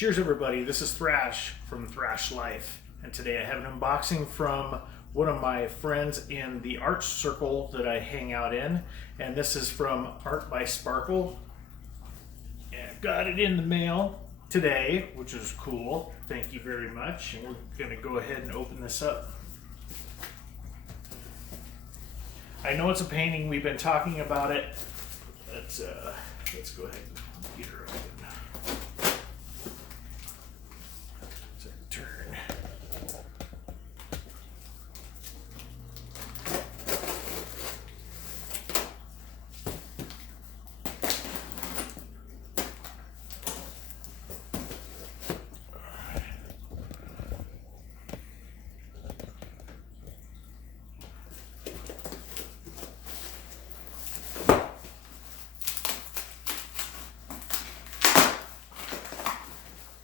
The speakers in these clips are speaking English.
Cheers everybody, this is Thrash from Thrash Life, and today I have an unboxing from one of my friends in the art circle that I hang out in, and this is from Art by Sparkle. And I got it in the mail today, which is cool. Thank you very much. And we're going to go ahead and open this up. I know it's a painting, we've been talking about it. Let's go ahead and get her open. Turn.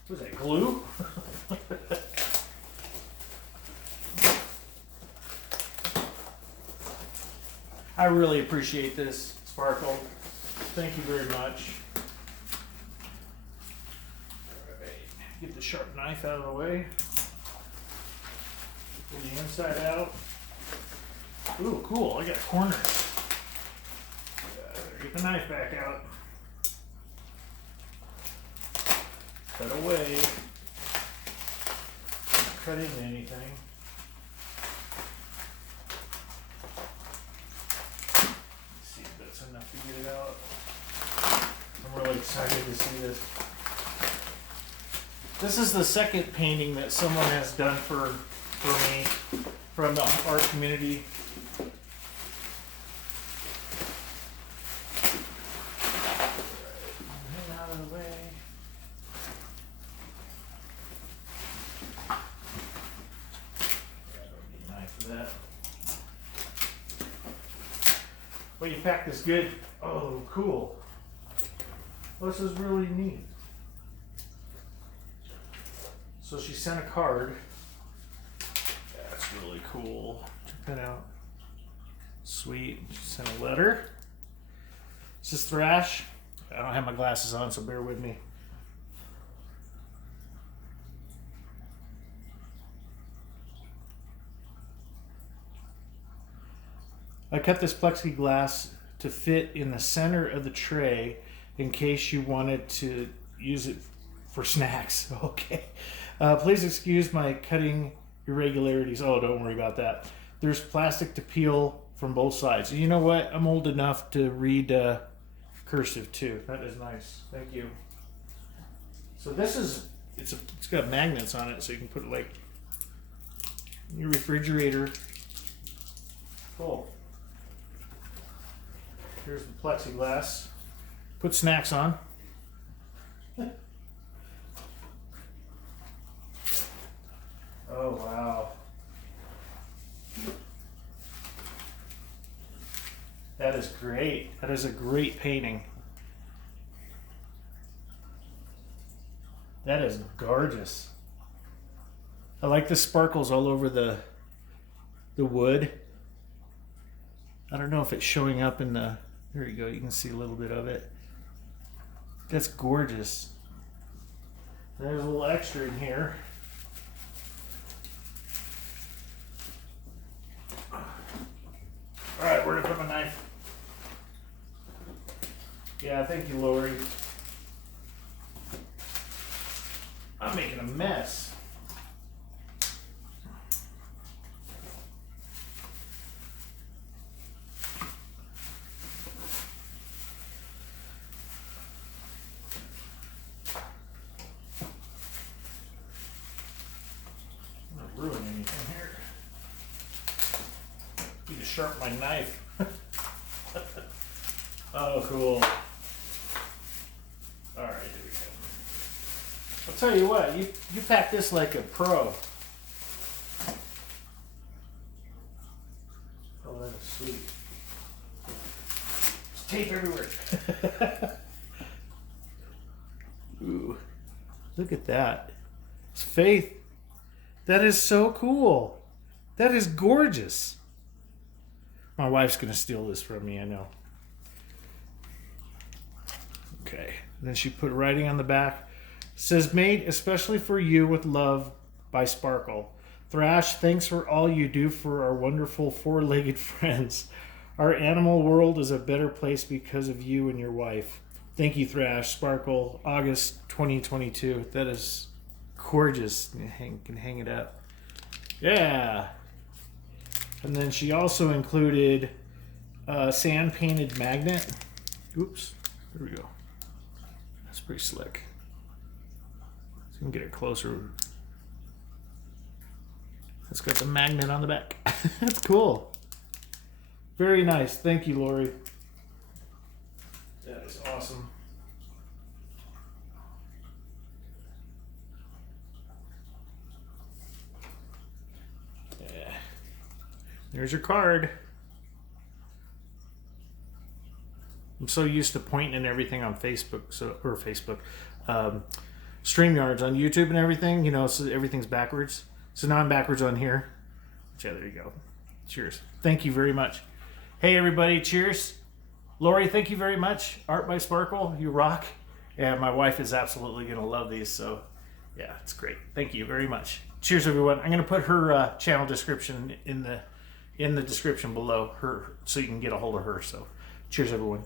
Was that glue? I really appreciate this, Sparkle. Thank you very much. Alright, get the sharp knife out of the way. Pull the inside out. Ooh, cool, I got corners. Get the knife back out. Cut away. Not cut into anything. Let's see if that's enough to get it out. I'm really excited to see this. This is the second painting that someone has done for me from the art community. Get out of the way. That. Well, you packed this good. Oh, cool. This is really neat. So she sent a card. That's really cool. Check that out. Sweet. She sent a letter. This is Thrash. I don't have my glasses on, so bear with me. I cut this plexiglass to fit in the center of the tray in case you wanted to use it for snacks. Okay. Please excuse my cutting irregularities. Oh, don't worry about that. There's plastic to peel from both sides. You know what? I'm old enough to read cursive too. That is nice. Thank you. So this is, it's got magnets on it so you can put it like in your refrigerator. Cool. Here's the plexiglass. Put snacks on. Oh, wow. That is great. That is a great painting. That is gorgeous. I like the sparkles all over the wood. I don't know if it's showing up in the... There you go, you can see a little bit of it. That's gorgeous. There's a little extra in here. Alright, where to put my knife? Yeah, thank you, Lori. I'm making a mess. Ruin anything here. Need to sharpen my knife. Oh, cool. Alright, here we go. I'll tell you what, you pack this like a pro. Oh, that is sweet. There's tape everywhere. Ooh, look at that. It's Faith. That is so cool. That is gorgeous. My wife's going to steal this from me, I know. Okay. And then she put writing on the back. Says, made especially for you with love by Sparkle. Thrash, thanks for all you do for our wonderful four-legged friends. Our animal world is a better place because of you and your wife. Thank you, Thrash. Sparkle, August 2022. That is gorgeous. You can hang it up. Yeah. And then she also included a sand-painted magnet. Oops. There we go. That's pretty slick. So you can get it closer. It's got the magnet on the back. That's cool. Very nice. Thank you, Lori. That is awesome. Yeah. There's your card. I'm so used to pointing and everything on Facebook, StreamYards on YouTube and everything, you know, so everything's backwards. So now I'm backwards on here. Yeah, there you go. Cheers. Thank you very much. Hey, everybody. Cheers. Lori, thank you very much. Art by Sparkle, you rock. Yeah, my wife is absolutely going to love these. So, yeah, it's great. Thank you very much. Cheers, everyone. I'm going to put her channel description in the description below her so you can get a hold of her. So, cheers, everyone.